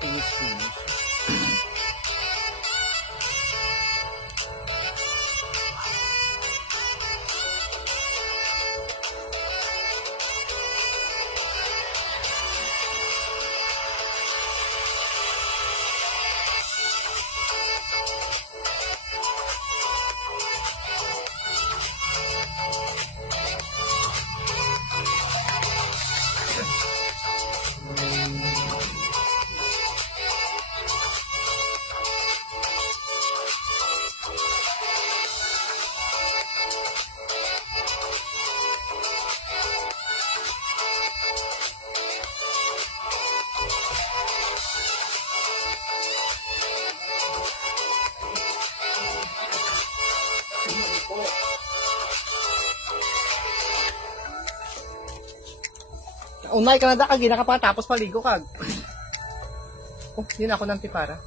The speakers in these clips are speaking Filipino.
Finish. Unay ka na da, kag nakapatapos paligo kag. Oh, yun ako ng tipara.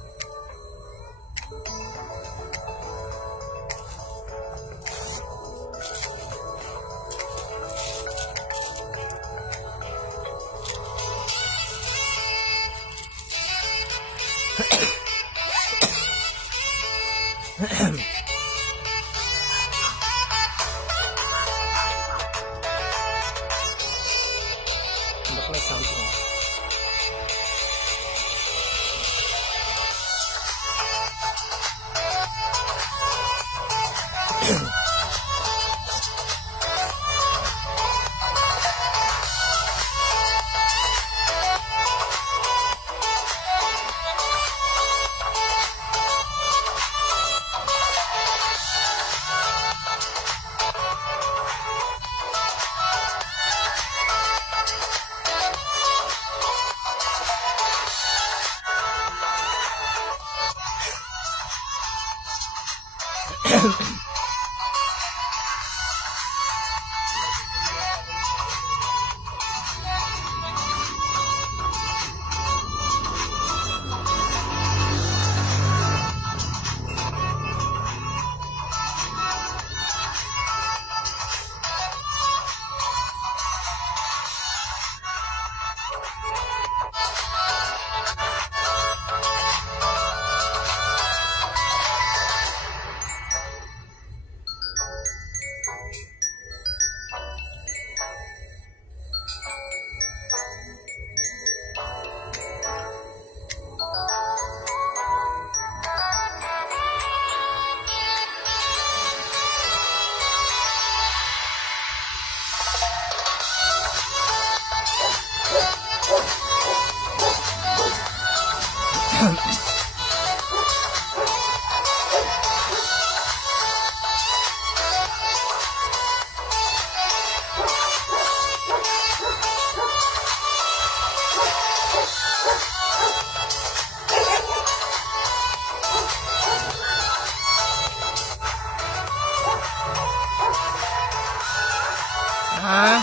Ha?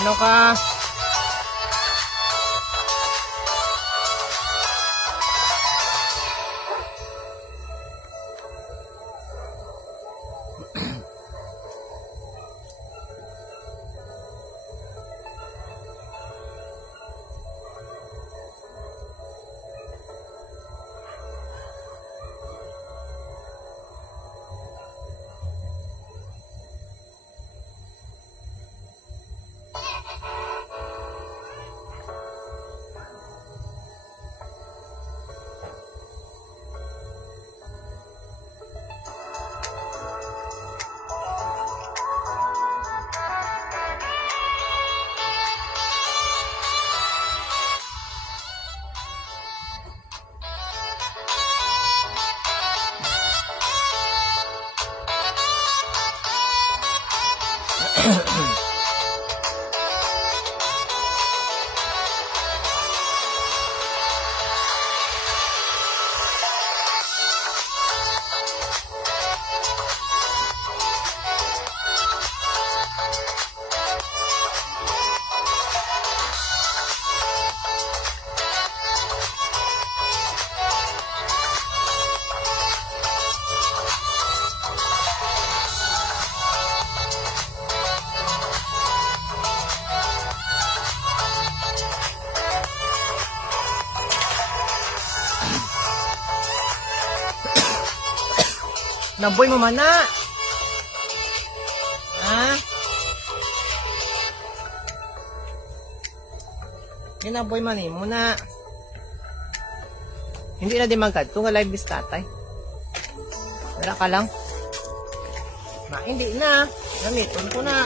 Ano ka? Naboy mo man na. Ha? Ginaboy man mo na. Hindi na di magkad. Ito nga live bis tatay. Wala ka lang. Hindi na. Gamiton ko na.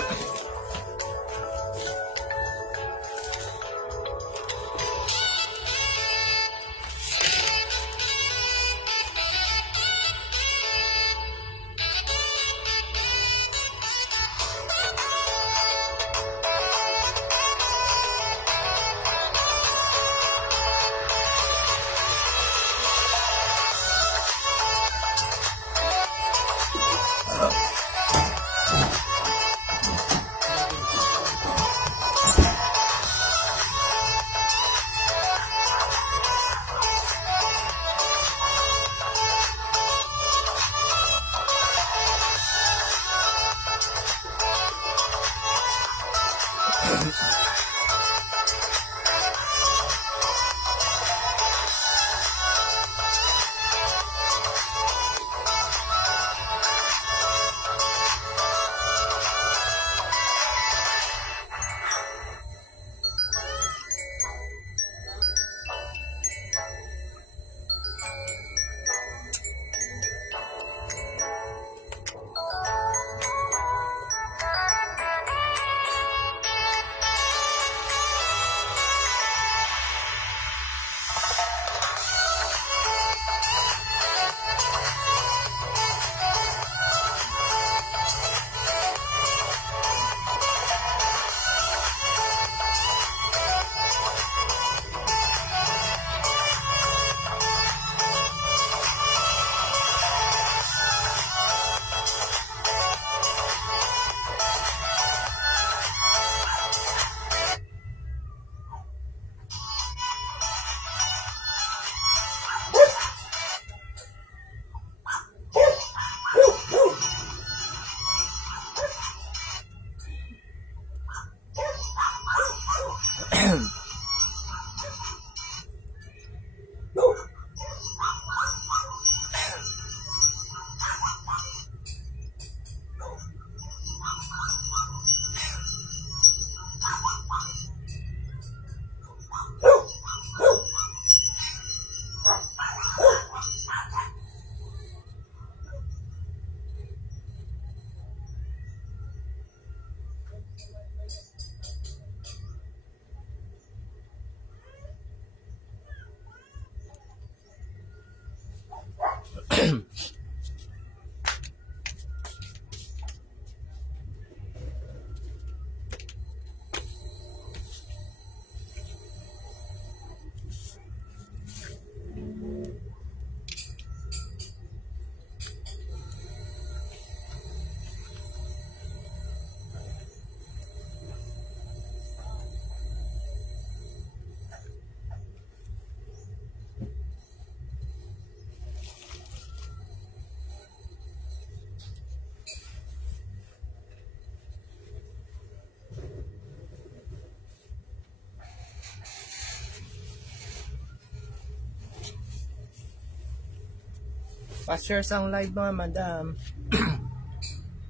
Pa-share sang live mga madam.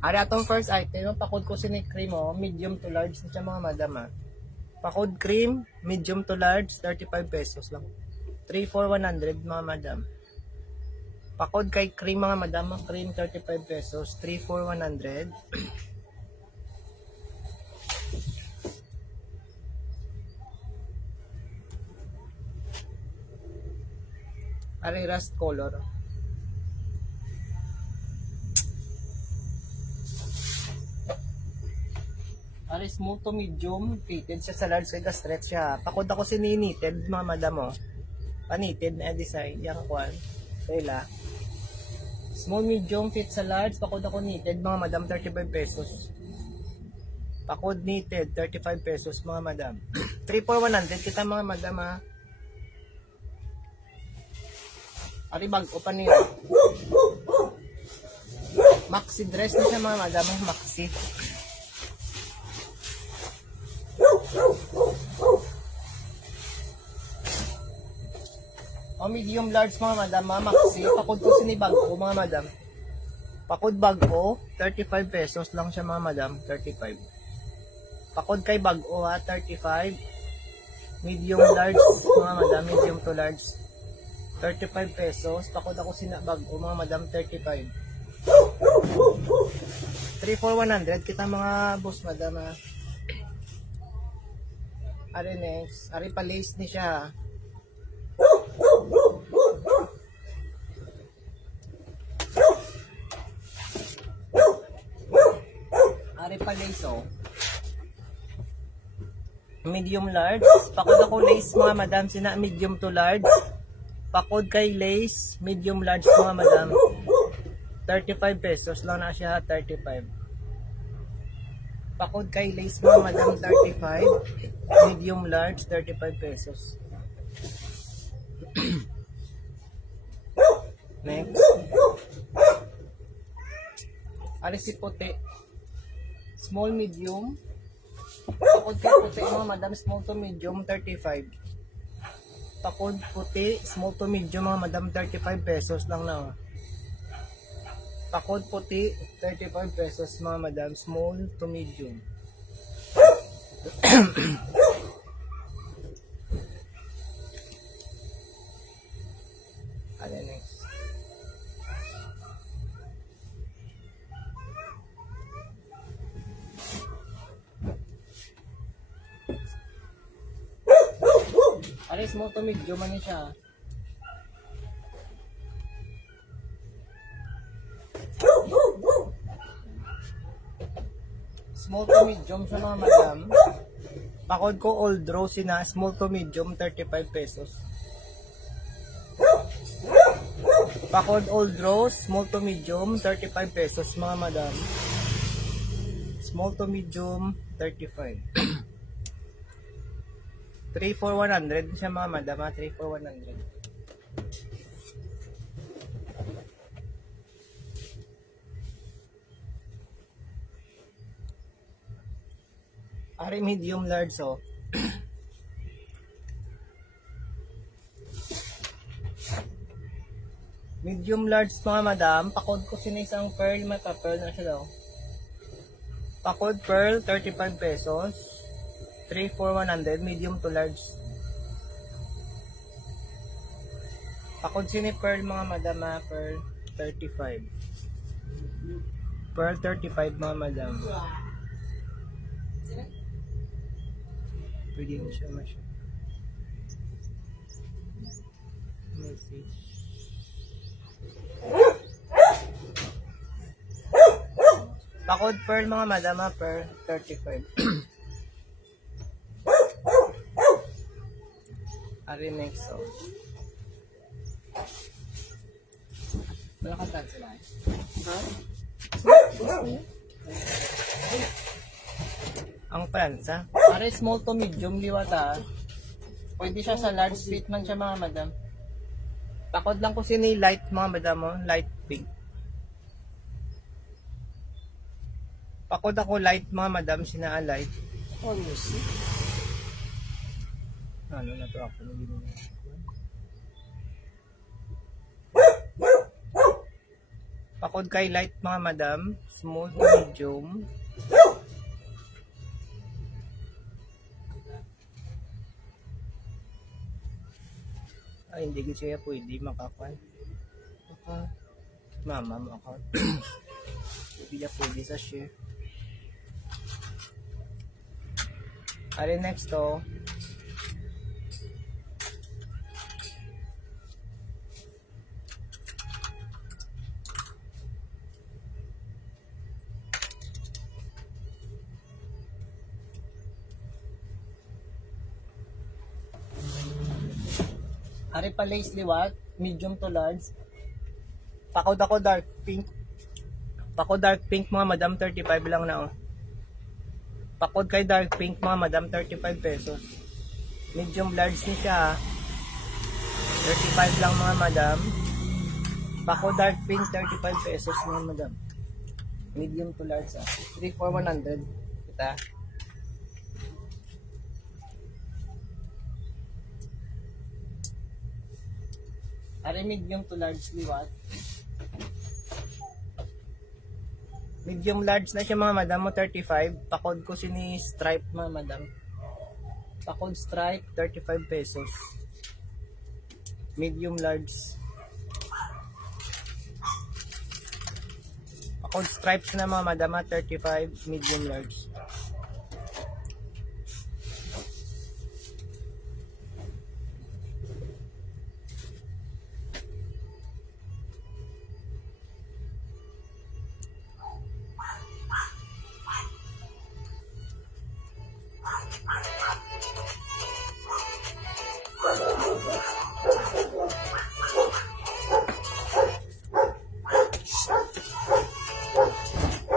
Ari atong first item, pakod ko sinig cream medium to large na siya mga madam ha. Pakod cream, medium to large, 35 pesos lang. 3-4-100 mga madam. Pakod kay cream mga madam, cream 35 pesos, 3-4-100. Ari rust color. Ari small to medium, fitted siya sa large kaya stretch siya. Pakod ako sininited mga madam Panited na design, yung kwan. Kaya small medium fit sa large, pakod ako knitted mga madam 35 pesos. Pakod knitted 35 pesos mga madam. 3-4-100 kita mga madam ha. Ari bag o pa niyo. Maxi dress na siya mga madam, maxi. O medium large mga madam, maxi. Pakod ko sinibag ko mga madam. Pakod bago, 35 pesos lang siya mga madam, 35. Pakod kay bago ha, 35. Medium large mga madam, medium to large, 35 pesos. Pakod ako sina bago mga madam, 35. 3 for 100 kita mga boss madam ha. Ari next, ari pa lace ni siya. Ari pa lace oh. Medium large. Pakod ako lace mga madam, sina medium to large. Pakod kay lace, medium large mga madam. 35 pesos lang na siya, 35. Pakod kay lace mga madam, 35. Medium large, 35 pesos. Next. Alis si puti. Small medium. Pakod kay puti mga madam, small to medium, 35. Pakod puti, small to medium mga madam, 35 pesos lang na. Pakod puti, 35 pesos mga madam, small to medium. Ano next? Ano small to medium man siya. Small to medium siya mga madam. Pakod ko old rose na small to medium, 35 pesos. Pakod old rose, small to medium, 35 pesos mga madam. Small to medium, 35. 3 for 100 siya mga madam, 3 for 100. Ari medium large oh. Medium large mga madam, pakod ko sinisang pearl, may pa-pearl na siya daw. Pakod pearl, 35 pesos. 3 for 100, medium to large. Pakod sini pearl mga madam, pearl 35. Pearl 35 mga madam. Pwede mo siya masya. Message. Pakod pearl mga madam, pearl 35. Ari next oh. Wala ka tan sila eh? Ha? Ang pransa. Ari small to medium liwata. Pwede siya sa large fit man siya mga madam. Pakod lang ko sini light mga madam mo, light pink. Pakod ako light mga madam, sina light. Oh, music. Ano na to ako pakod kay light mga madam, small to medium. Ay hindi ko siya pwede makakuan. Mama mo ako. Hindi na pwede sa share. Ari next to. Ari pa lace liwat, medium to large. Pakod ako dark pink. Pakod dark pink mga madam, 35 lang na oh. Pakod kay dark pink mga madam, 35 pesos. Medium large ni siya. 35 lang mga madam. Pakod dark pink, 35 pesos mga madam. Medium to large 3 for 100. Kita. Ari medium to large liwat. Medium large na siya mga madam mo, 35. Pakod ko sini stripe mga madam. Pakod stripe, 35 pesos. Medium large. Pakod stripes na mga madam, 35, medium large.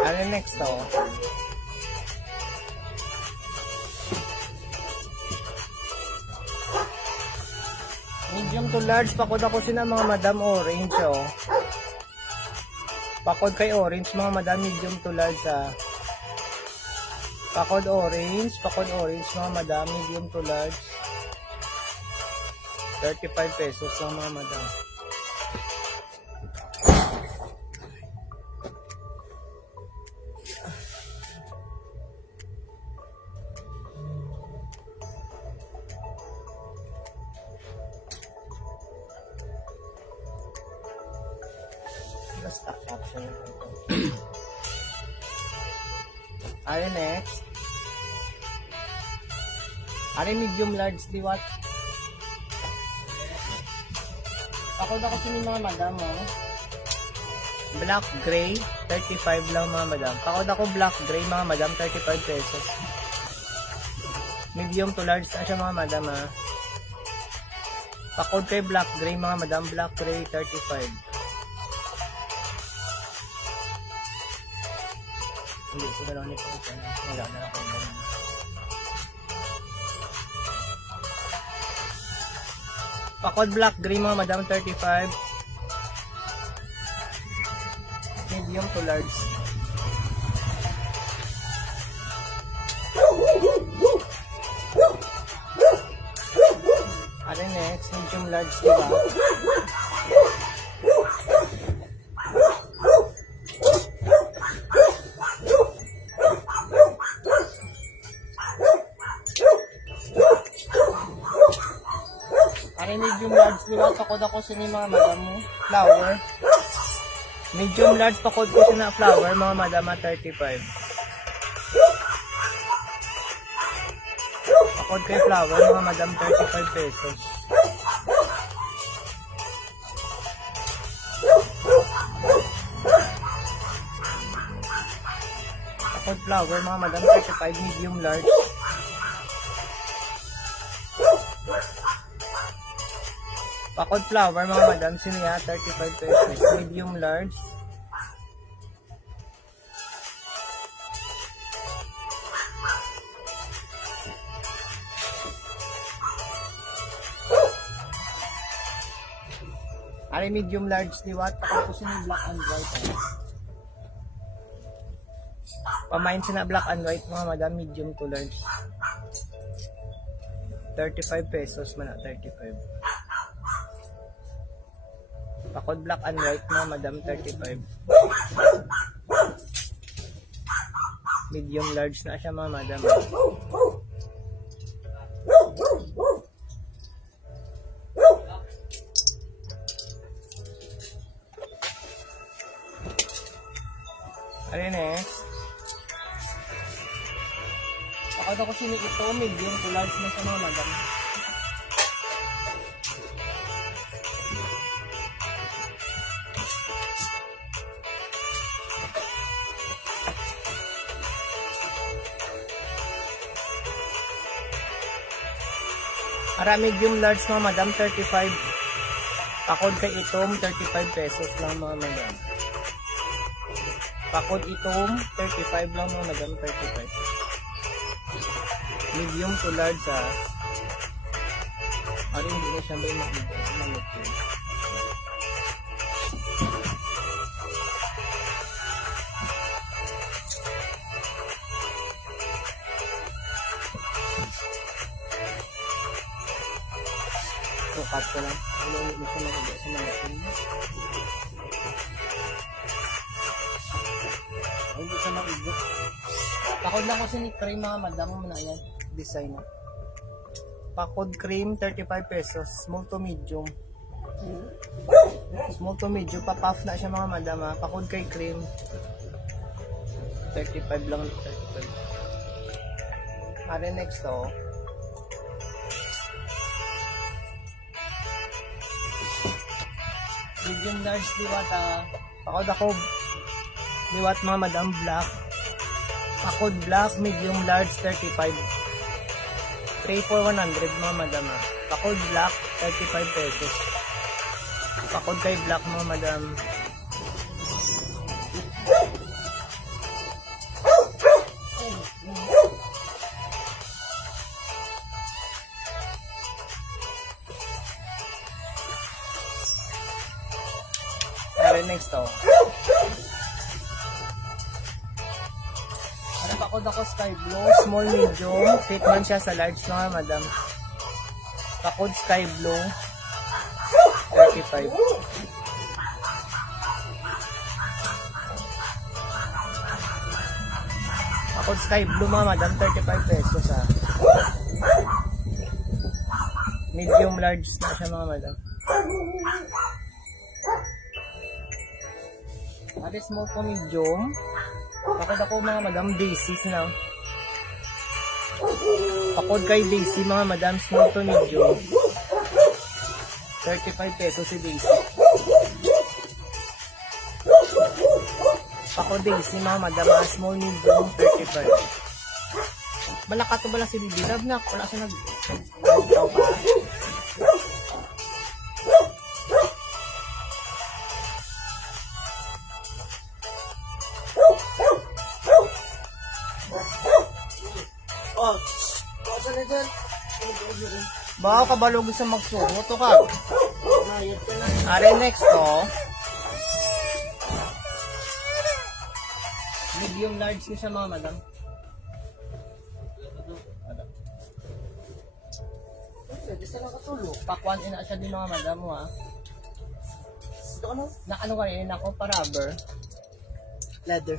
Ano next to? Medium to large, pakod ako sina mga madam orange oh. Pakod kay orange mga madam, medium to large ah. Pakod orange mga madam, medium to large. 35 pesos lang mga madam. Stock option. Are next? Are medium large liwat? Ako na kasi ni mga madam oh. Black gray 35 lang mga madam. Ako na ko black gray mga madam, 35 pesos. Medium to large na siya mga madam ha. Pakod kay black gray mga madam, black gray 35. Hindi ko na lang nito ito. Wala na lang ako. Pakod black gray mga madam, 35. Medium to large. Ano next? Medium large diba? Medium large diba? Pakod ako sini mga madam mo. Flower. Medium large pakod ko sina flower mga madam, 35. Pakod kay flower mga madam, 35 pesos. Pakod flower mga madam, 35, medium large. Pakod flower mga madam, siniya 35 pesos, medium large. Ari medium large liwat, pakod ko sini black and white. Pamain sina black and white mga madam, medium to large. 35 pesos man, 35. Pakod black and white mga madam, 35. Medium large na siya mga madam. Ano next? Pakod ako sini ito, medium to large na siya mga madam. Para medium large mga madam, 35. Pakod kay itom, 35 pesos lang mga madam. Pakod itom, 35 lang mga madam, 35. Medium to large ha. Ano hindi na siya ba yung mamit. Cut ko lang. Ano mo siya maganda sa mga Hindi siya mag-igo. Pakod lang kasi ni cream mga madam mo na yan. Design na. Pakod cream, 35 pesos. Small to medium. Small to medium. Pa-puff na siya mga madam ha. Pakod kay cream. 35 lang. 35. Are next to. Medium large liwat pakod ako liwat mga madam black. Pakod black, medium large 35. 3 for 100 mga madam ha. Pakod black 35 pesos. Pakod kay black mga madam. Next to. Ano pakod ako sky blue, small medium, fit man siya sa large mga madam. Pakod sky blue, 35. Pakod sky blue mga madam, 35 pesos ha. Medium large na siya mga madam. Ate small to medium. Pakod ako mga madam, Daisies na. Pakod kay Daisy mga madam, small to medium. 35 pesos si Daisy. Pakod Daisy mga madam, small medium, 35. Malakato ba lang si Didilab na? Wala siya nag-tao pa. Baka kabalog sa magsuot to ka. Are next to. Medium large ko siya mga madam. Pakwan ina siya din mga madam mo ha. Na ano kanina ako pa rubber. Leather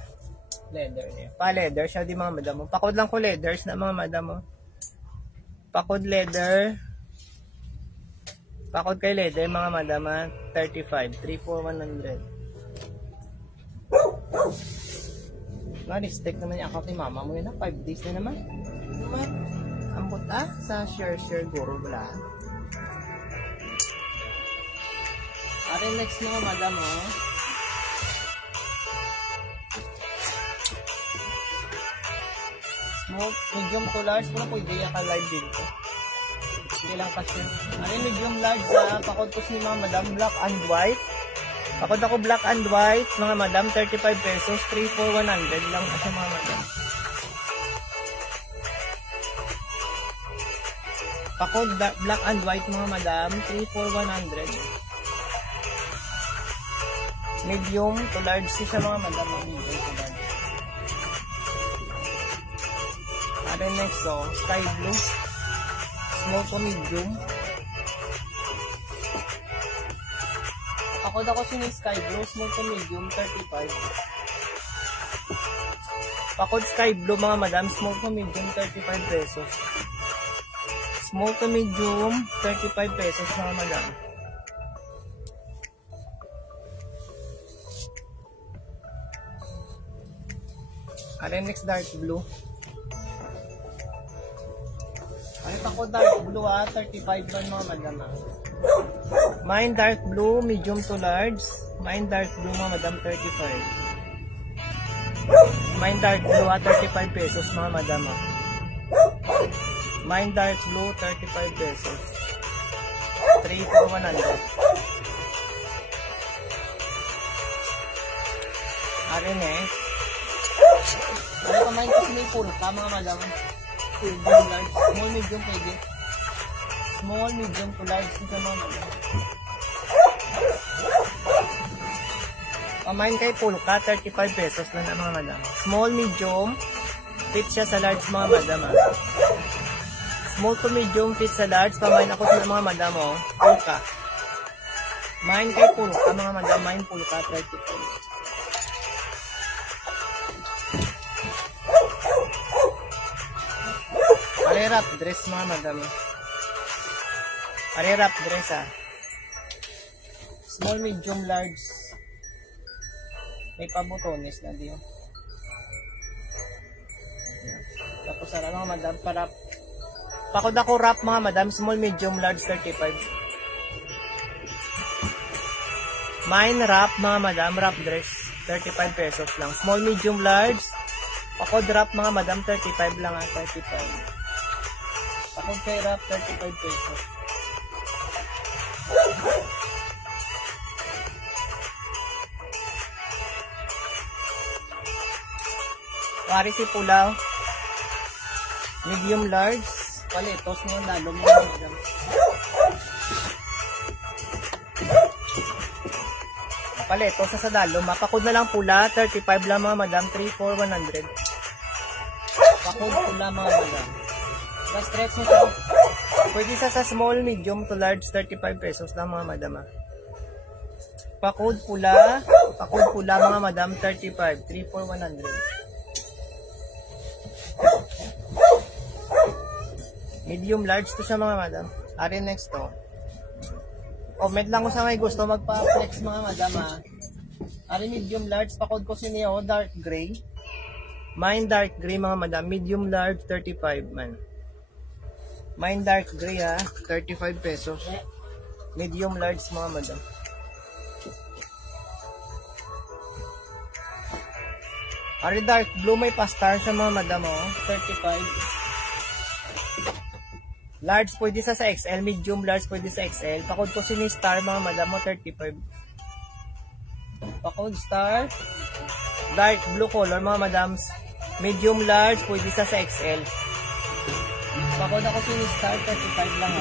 niya. Pa leather siya din mga madam mo. Pakod lang ko leathers na mga madam mo. Pakod leather. Pakod kay leather mga madam ha. 35. 3 for 100. Mari-stick naman yung account ni mama mo yun ha. 5 days na naman. Ambot sa share guro bala. Are next mga madam mo. Small, medium to large. Kung pwede yan ka live dito. Hindi lang kasi. Are medium large sa pakod ko ni mga madam. Black and white. Pakod ako black and white. Mga madam 35 pesos. 3 for 100 lang kasi mga madam. Pakod black and white mga madam. 3 for 100. Medium to large siya mga madam. Medium to large. Are next sky blue. Small to medium. Pakod ako sini sky blue. Small to medium. 35. Pakod sky blue mga madam. Small to medium. 35 pesos. Small to medium. 35 pesos mga madam. Are next dark blue. Ano pa ko dark blue 35 ba mga madam Mine dark blue, medium to large. Mine dark blue mga madam 35. Mine dark blue 35 pesos mga madam Mine dark blue 35 pesos. 3 for 100. Are next. Ano pa mine kasi may puro ka mga madam. Medium large, small medium pwede. Small medium to large sa mga madam. Pamain kay pulka 35 pesos lang na mga madam. Small medium fit siya sa large mga madam Small to medium fit sa large. Pamain ako sa mga madam pulka. Main kay pulka mga madam. Main pulka 35. wrap dress mga madam. Are wrap dress Small, medium, large. May pabutones na diyo. Tapos mga madam, para pakod ako wrap mga madam, small, medium, large, 35. Mine wrap mga madam, wrap dress, 35 pesos lang. Small, medium, large. Pakod wrap mga madam, 35 lang 35. Pakod kay wrap, 35 pesos. Wari si pulaw. Medium, large. Palitos mo lalo mo madam. Palitos sa dalo. Mapakod na lang pula. 35 lang mga madam. 3 for 100. Pakod pula mga madam. Stretch mo to. Pwede sa small, medium to large. 35 pesos lang mga madam. Pakod pula. Pakod pula mga madam. 35. 3 for 100. Medium large to siya mga madam. Ari next to. Comment lang kung sa may gusto magpa-flex mga madam Ari medium large. Pakod ko si Neo dark gray. Mine dark gray mga madam. Medium large 35 man. Mine dark gray 35 pesos. Medium large mga madam. Ari dark blue may pastar sa mga madam 35. Large pwede sa XL, medium large pwede sa XL. Pakod ko si star mga madam 35. Pakod star. Dark blue color mga madams. Medium large pwede sa XL. Pakod ako si star 35 lang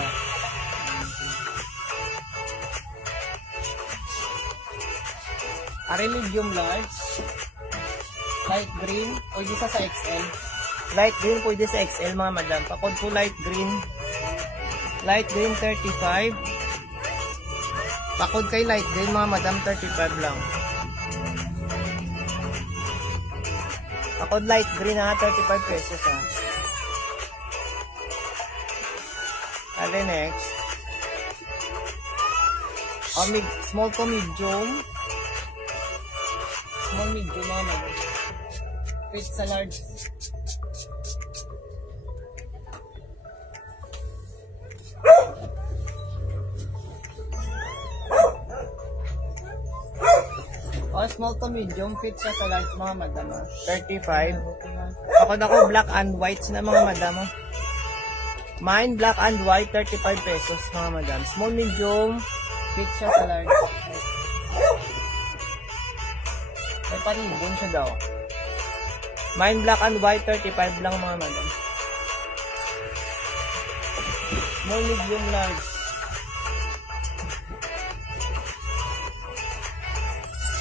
Are medium large. Light green pwede sa XL. Light green pwede sa XL mga madam. Pakod ko light green. Light green 35. Pakod kay light green mga madam 35 lang. Pakod light green 35 pesos And next. Small to medium. Small medium mga madam. Fit sa large. Small to medium, fit sa large mga madam 35. Pakod ako black and white na mga madam Mine black and white 35 pesos mga madam. Small medium, fit siya sa large. May panibon siya daw. Mine black and white 35 lang mga madam. Small medium large.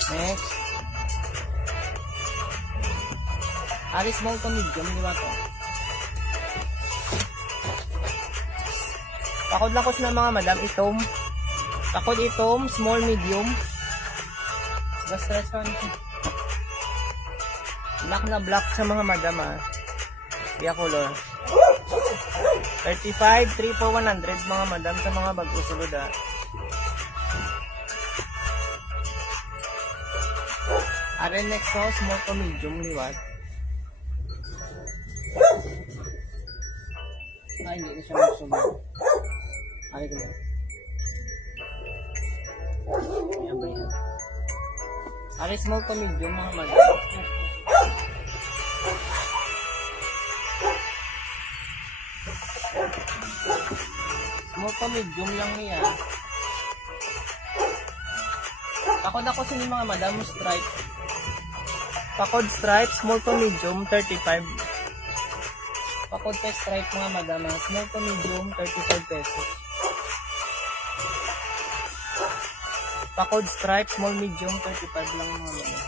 Next. Ari small to medium, di ba to? Pakod lang ko sila mga madam, itom. Pakod itom, small, medium. Stretch on. Black na black sa mga madam Kaya color. 35, 3 for 100 mga madam sa mga bago-sulod Are next small to medium liwat. Hindi na siya magsunod. Are ko lang. Ayan ba yan? Are small to medium mga madam. Small to medium lang niya. Pakod ako sa mga madam stripe. Pakod stripe, small to medium, 35. Pakod kay stripe mga madam, small to medium, 35 pesos. Pakod stripe, small medium, 35 lang mga madam.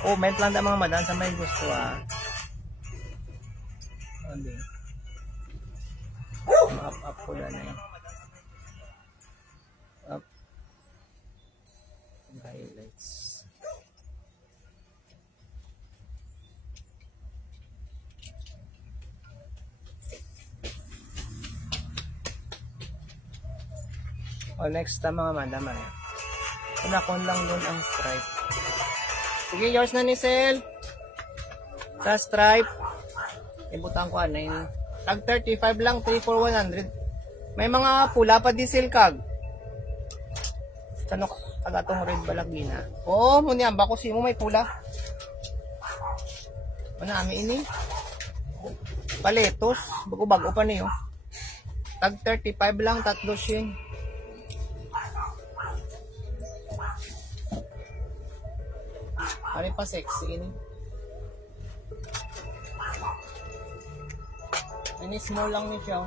Comment lang mga madam sa may gusto Up ko na yan. Up. Highlights. O, next na mga madam. Kunakon lang dun ang stripe. Sige, yours na ni Sel. Sa stripe. Ibutan ko ano yun. Tag 35 lang, 3 for 100. May mga pula pa din silkag. Sano kagatong red balagina? Oo, muna yan. Bako mo may pula. Manami ini. Paletos. Bago-bago pa niyo. Tag 35 lang, 3 shin. Pare pa sexy ini. Ini small lang ni siya.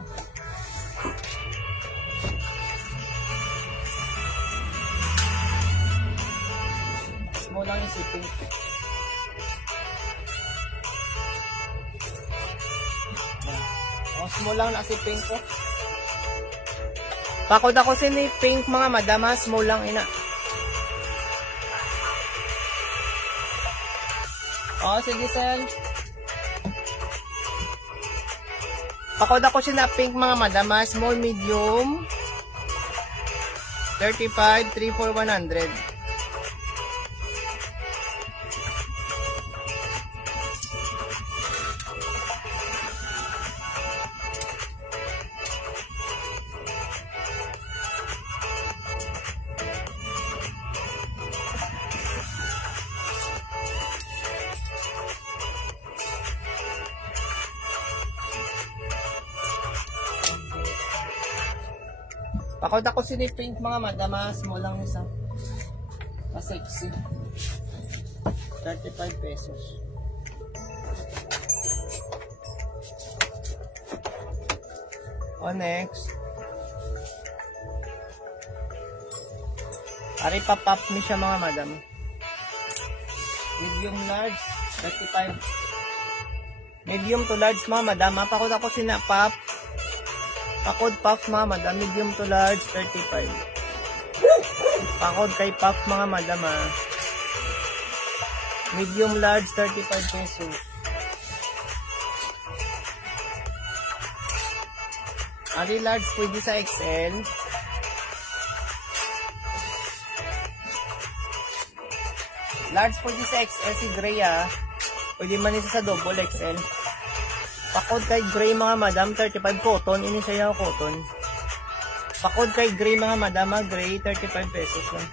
Small lang yung siping. Oh, small lang na si pink ko. Pakod ako si pink mga madama, small lang ina. Oh, sige Sel. Pakod ako si na pink mga madama, small, medium. 35, 3 for 100. Pakod ako si pink mga madama, small lang isa. Sexy. 35 pesos. O next. Ari pa-pop ni siya mga madam. Medium large, 35. Medium to large mga madam. Pakod ako si na pop. Pakod puff mga madam, medium to large, 35. Pakod kay puff mga madam, medium large, 35 pesos. Ari large pwede sa XL. Large pwede sa XL si gray Pwede man isa sa double XL. Pakod kay gray mga madam, 35 cotton. Ini siya cotton. Pakod kay gray mga madam, gray, 35 pesos lang.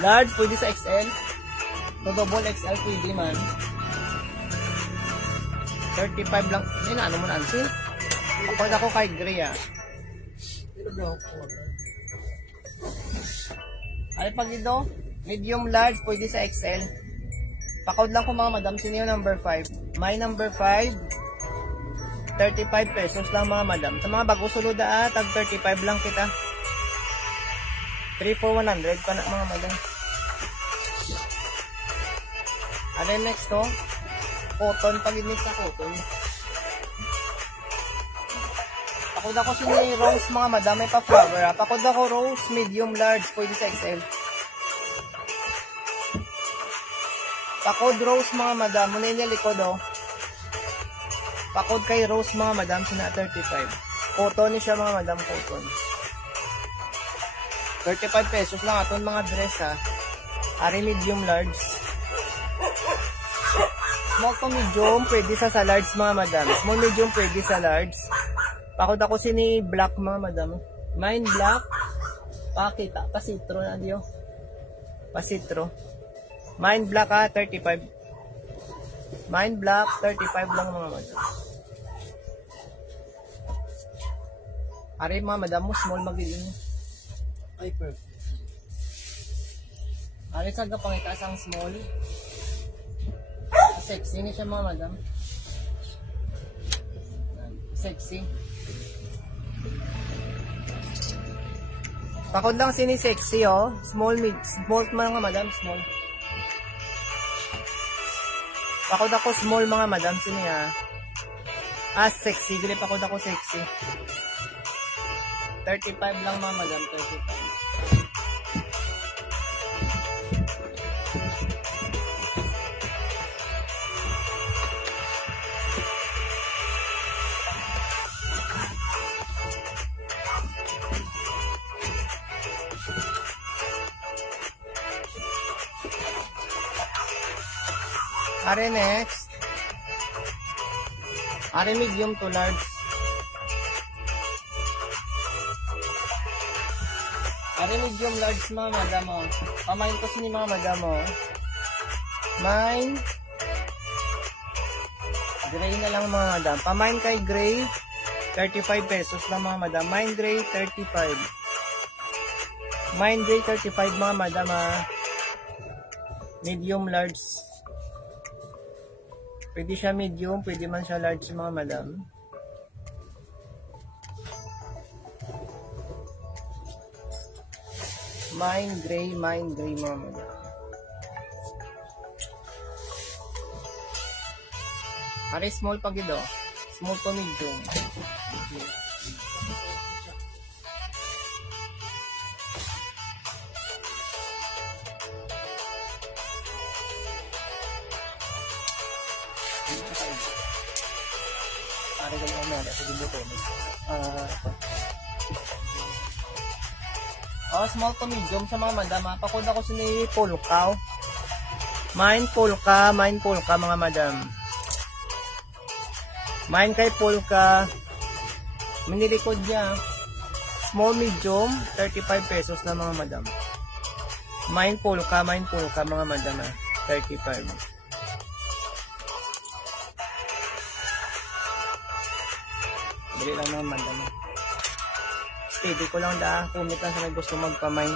Large, pwede sa XL. So, double XL, pwede man. 35 lang. Hindi na, ano mo na ansin? Pakod ako kay gray Ay, pag ito, medium large, pwede sa XL. Pakod lang ko mga madam, sino yung number 5? May number 5, 35 pesos lang mga madam. Sa mga bago sulod tag 35 lang kita. 3 for 100 pa na mga madam. Ano yung next to? Cotton, pag-inis sa cotton. Pakod ako sino yung rose mga madam, may pa-flower Pakod ako rose, medium large, pwede sa XL. Pakod rose mga madam, muna yung likod Pakod kay rose mga madam, sina 35. Cotton ni siya mga madam, cotton. 35 pesos lang aton mga dress Ari medium large. Small to medium, pwede sa large mga madam. Small medium, pwede sa large. Pakod ako sini black mga madam. Mine black. Pakita, pasitro na diyo. Pasitro. Mine black 35. Mine black, 35 lang mga madam. Ari mga madam mo, small magiging. Ay, perfect. Ari sa gapangitaas ang small. Sexy ni siya mga madam. Sexy. Pakod lang sini sexy Small mid, small mga madam, small. Pakod ako small mga madam, sini sexy, dili pakod ako sexy. 35 lang mga madam, 35. Are next. Are medium to large. Are medium large mga madam mo. Pamain ko sini mga madam mo. Mine. Gray na lang mga madam. Pamain kay gray. 35 pesos lang mga madam. Mine gray 35. Mine gray 35 mga madam ha. Medium large. Pwede siya medium, pwede man siya large mga madam. Mine gray mga madam. Are small pag ito. Small to medium. Are ganun ang mga sa dibuto. Small to medium sa mga madam. Pakod ako sa ni Polka. Mine Polka mga madam. Mine kay Polka. Minilikod niya. Small medium, 35 pesos na mga madam. Mine Polka mga madam. 35. Bili lang naman madam. Steady ko lang daan. Kumit lang sa may gusto magpamay.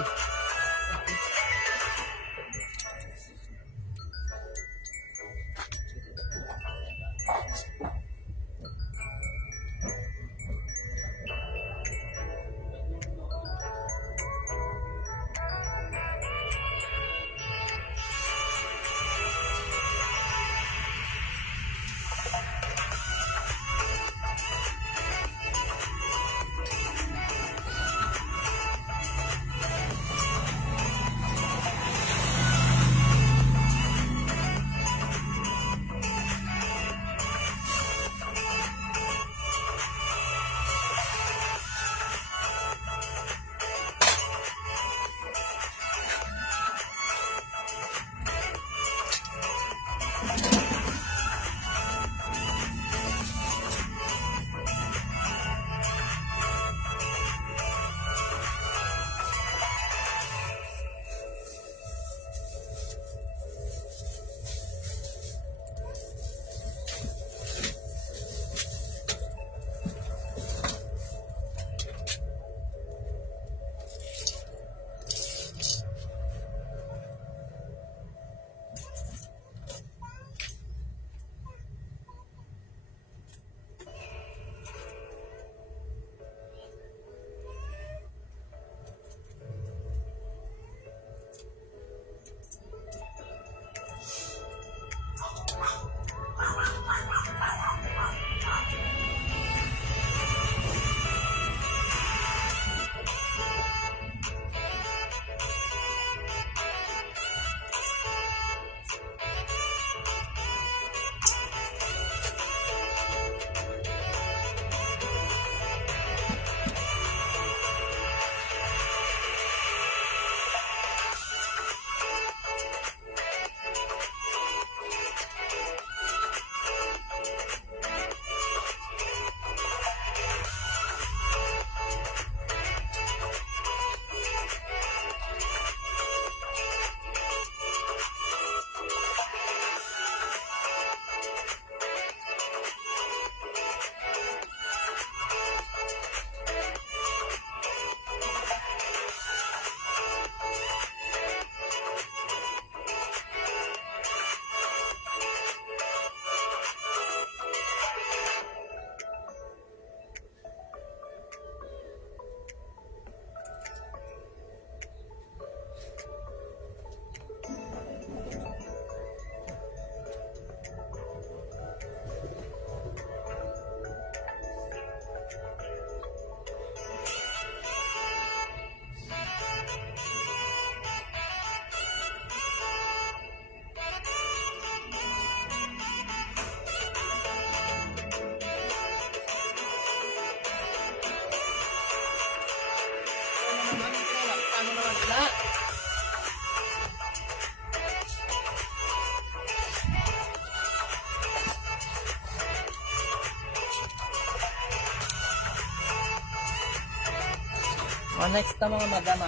Next na mga madam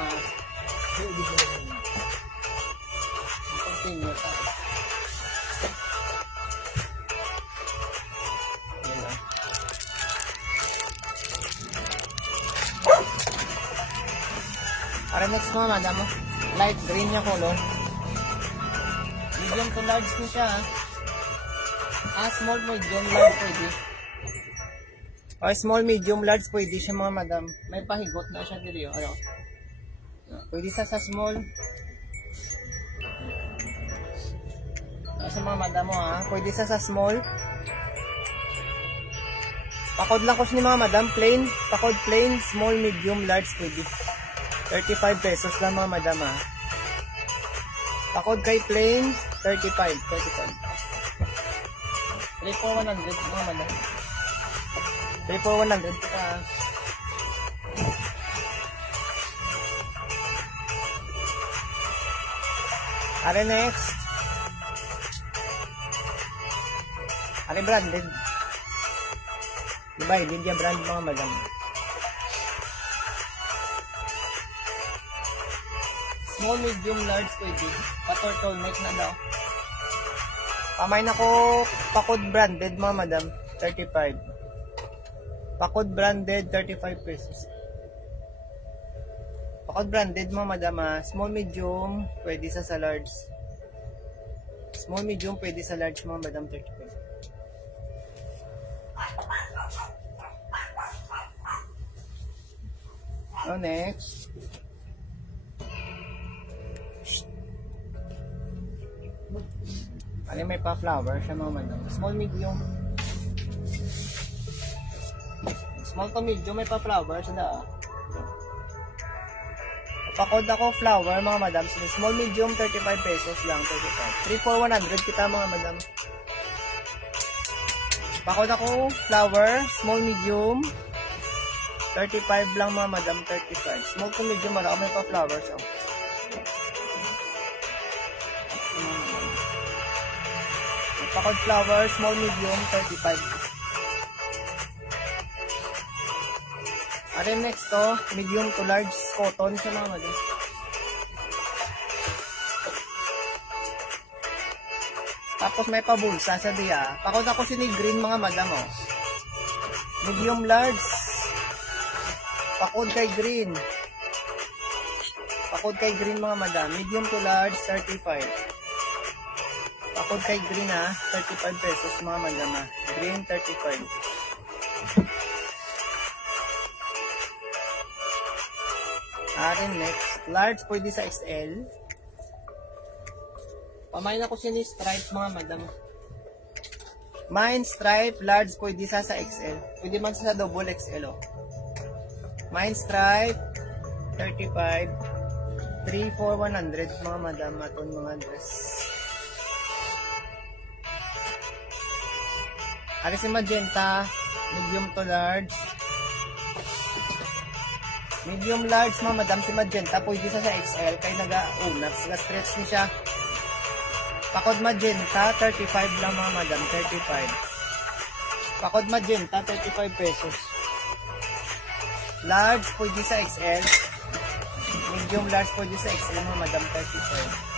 continue tayo. Para next mga madam, light green yung color. Medium to large na siya. Small, medium, large pwede. Small, medium, large pwede siya mga madam. May pahigot na siya dito. Pwede sa small. Sa mga madam mo pwede sa small. Pakod lang ko siya ni mga madam. Plain, pakod plain, small, medium, large pwede. 35 pesos lang mga madam Pakod kay plain, 35. 3 for 100 mga madam. 3 for 100 ka. Are next. Are branded. Diba, hindi niya brand mga madam. Small, medium, large pwede. Pa-turtleneck na daw. Pamay na ko pakod branded mga madam. 35. Pakod branded, 35 pesos. Pakod branded mga madam Small, medium, pwede sa large. Small, medium, pwede sa large mga madam. 35. Next. Ano may pa-flower siya mga madam. Small, medium. Small to medium, may pa-flower siya Pakod ako flower mga madam. Small, medium, 35 pesos lang. 35. 3 for 100 kita mga madam. Pakod ako flower, small, medium, 35 lang mga madam. 35. Small to medium, marami may pa-flower siya. Pakod flower, small, medium, 35. Are next medium to large cotton siya mga madam. Tapos may pabulsa sa diya. Pakod ako si green mga madam Medium large. Pakod kay green. Pakod kay green mga madam. Medium to large, 35. Pakod kay green 35 pesos mga madam Green, 35. Next, large pwede sa XL. Pamain ako siya ni stripe mga madam. Mine stripe, large pwede sa XL. Pwede man sa double XL Mine stripe, 35. 3 for 100 mga madam aton mga dress. Ari si magenta, medium to large. Medium large mga madam si magenta pwede sa XL kay naga-unax, stretch ni siya. Pakod magenta 35 lang mga madam, 35. Pakod magenta 35 pesos. Large pwede sa XL. Medium large pwede sa XL mga madam, 35.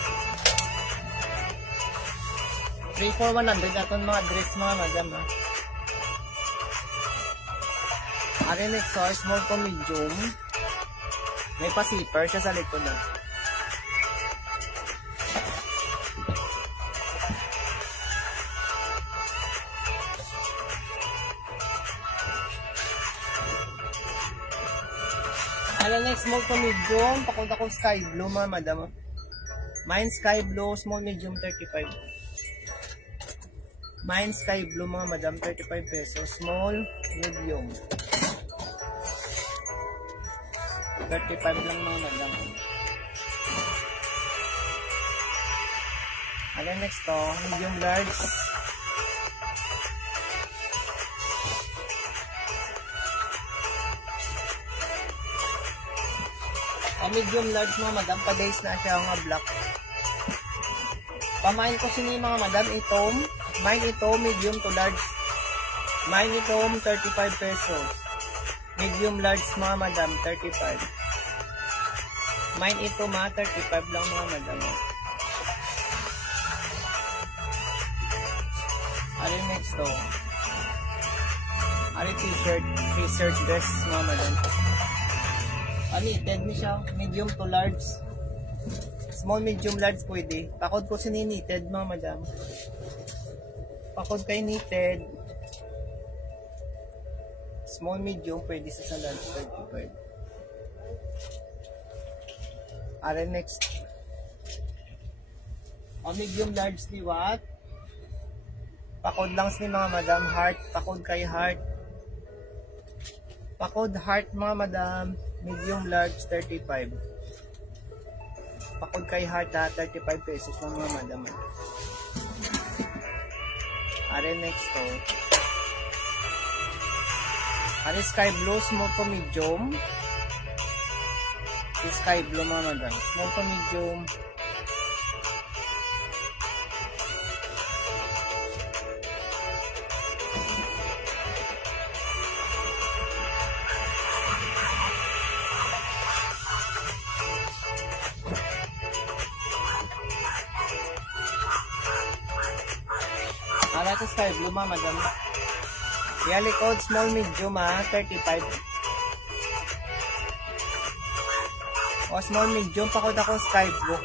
3 for 100 aton mga dress mga madam Are next small to medium. May pa-zipper siya sa likod next small to medium. Pakod ako sky blue mga madam Mine sky blue, small, medium, 35. Mine sky blue mga madam, 35 pesos. Small, medium, 35 lang mga madam. Ano next medium large. Medium large mga madam, pa-days na siya nga black. Pamain ko sini mga madam, itom. Mine ito, medium to large. Mine ito, 35 pesos. Medium large mga madam, 35. Mine ito ma, 35 lang mga madam. Ano yung next to? Ano yung t-shirt dress mga madam. Knitted ni siya, medium to large. Small, medium, large pwede. Pakod ko sininited mga madam. Pakod kay knitted. Small, medium, pwede sa large 35. Are next. Medium, large ni what? Pakod lang ni mga madam. Heart. Pakod kay heart. Pakod heart mga madam. Medium, large, 35. Pakod kay heart ha, 35 pesos lang mga madam. Are next to. Are sky blue, small to medium. Sky blue mga madam. Small to medium. Ito sky blue mga madam. Yung likod small medium ha, 35. O small medium, pakod ako sky blue.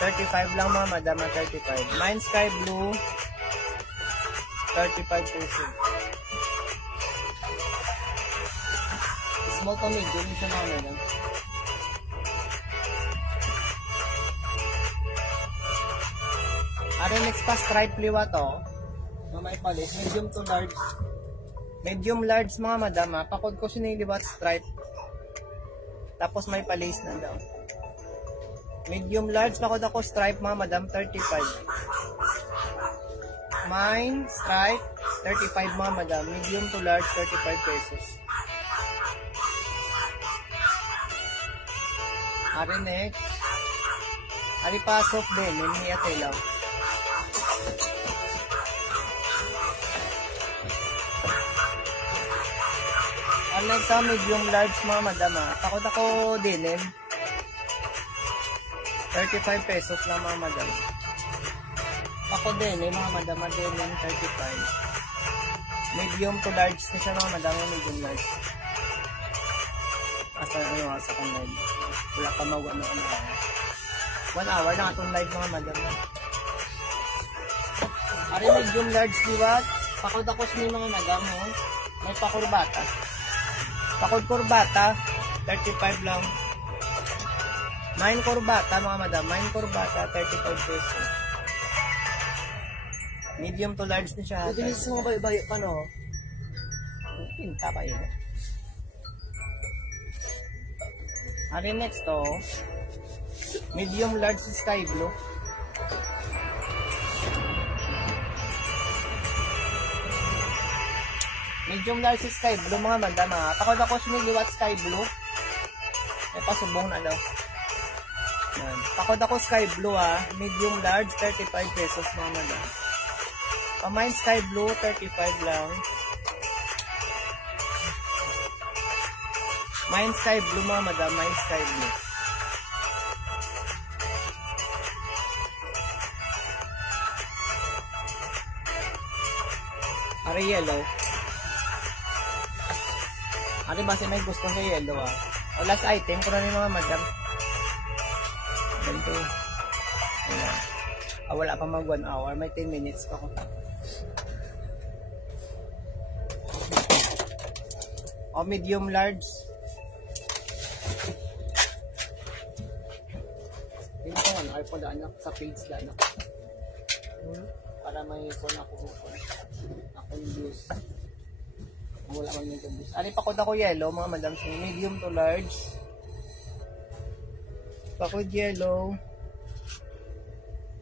35 lang mga madam, 35. Mine sky blue, 35 pesos. Small to medium siya mga madam. Ano next pa, stripe liwa to? May palis, medium to large. Medium large mga madam ha. Pakod ko siniliwat stripe. Tapos may palis na daw. Medium large, pakod ako stripe mga madam, 35. Mine, stripe, 35 mga madam. Medium to large, 35 pesos. Ari next. Ari pa soft din, hindi ate lang. Next sa medium large mga madam ha. Takot ako denim. 35 pesos lang mga madam. Ako denim mga madam. Denim 35. Medium to large na siya mga madam. Medium large. Asa ano sa kong live. Wala ka mag 1 hour na atong live mga madam. Ari medium large liwat. Pakod ako sa mga madam mo. May pakurbata. Pakod kurbata, 35 lang. Mine kurbata mga madam, mine kurbata, 35 pesos. Medium to large na siya. Pwede nyo sa mga bayo-bayo pa no? Pinta pa yun. Ari next to, medium large sky blue. Medium large sky blue mga madam ha. Takot ako siniliwat sky blue. May pasubong na daw. Yan. Takot ako sky blue ha. Medium large 35 pesos mga madam. Pamain sky blue 35 lang. Mine sky blue mga madam. Mine sky blue. Are yellow. Ano ba may gusto sa yellow ah? O last item ko na rin mga madam. Ganito. Ayan. Wala pa mag 1 hour. May 10 minutes pa ko. O medium large. Hindi ko ano. Ay po daan sa page daan ako. Para may phone ako. Akong views. Wala man yung tubis. Ari pakod ako yellow mga madam. Medium to large. Pakod yellow.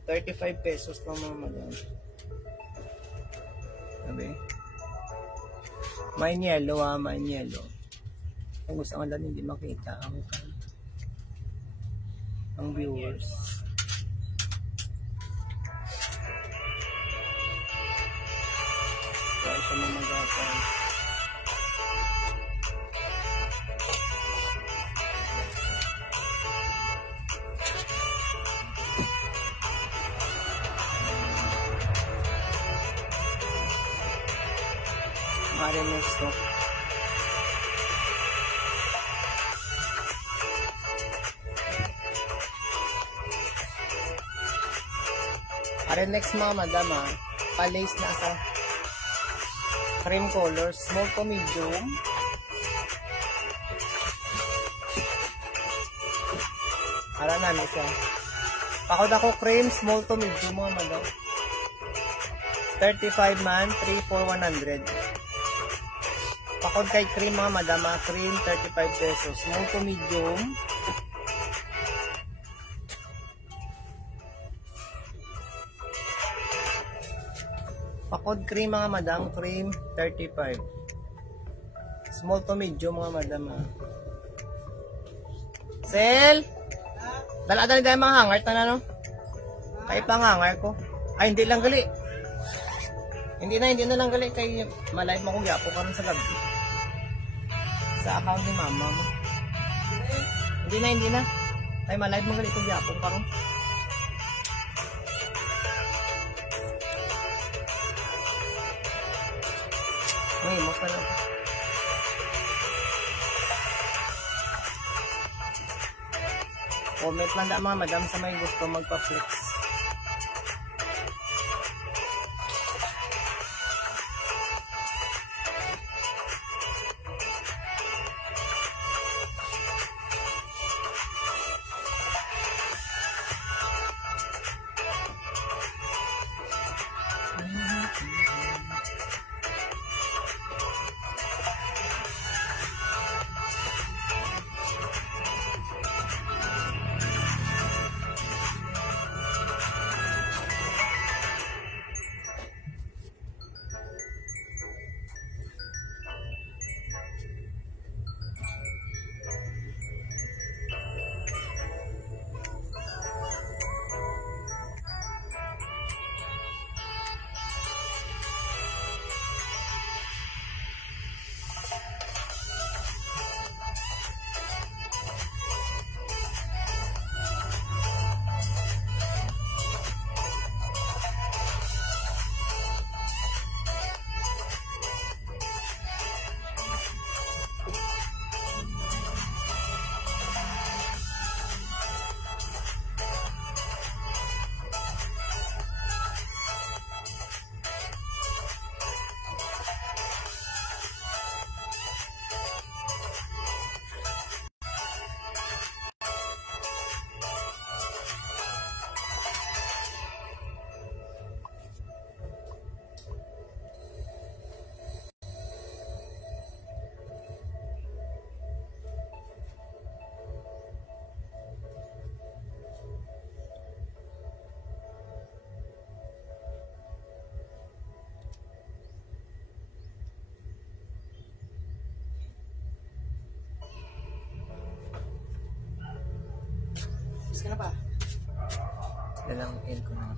35 pesos pa mga madam. Sabi. Mine yellow ha. Mine yellow. Kung gusto ko lang hindi makita ang viewers. Kaya siya mamagapan. Karen next to. Karen next mga madam ha. Pa-lace na sa cream color. Small to medium. Para na siya. Pakod ako cream, small to medium mga madam. 35 man, 3 for 100. Pakod kay cream mga madam, cream 35 pesos. Small to medium. Pakod cream mga madam, cream 35. Small to medium mga madam. Sel! Dala-dala tayo mga hangar na no? Kaya pang hangar ko. Ay, hindi lang gali. Hindi na lang gali. Kaya malive mo kung yapo ka rin sa gabi. Sa account ni mama mo. Hindi na. Kaya malive mo gali kung yapo ka rin. Ngayon, mas na lang. Comment lang da mga madam sa may gusto magpa-flex. Ka na pa? Dalang end ko na.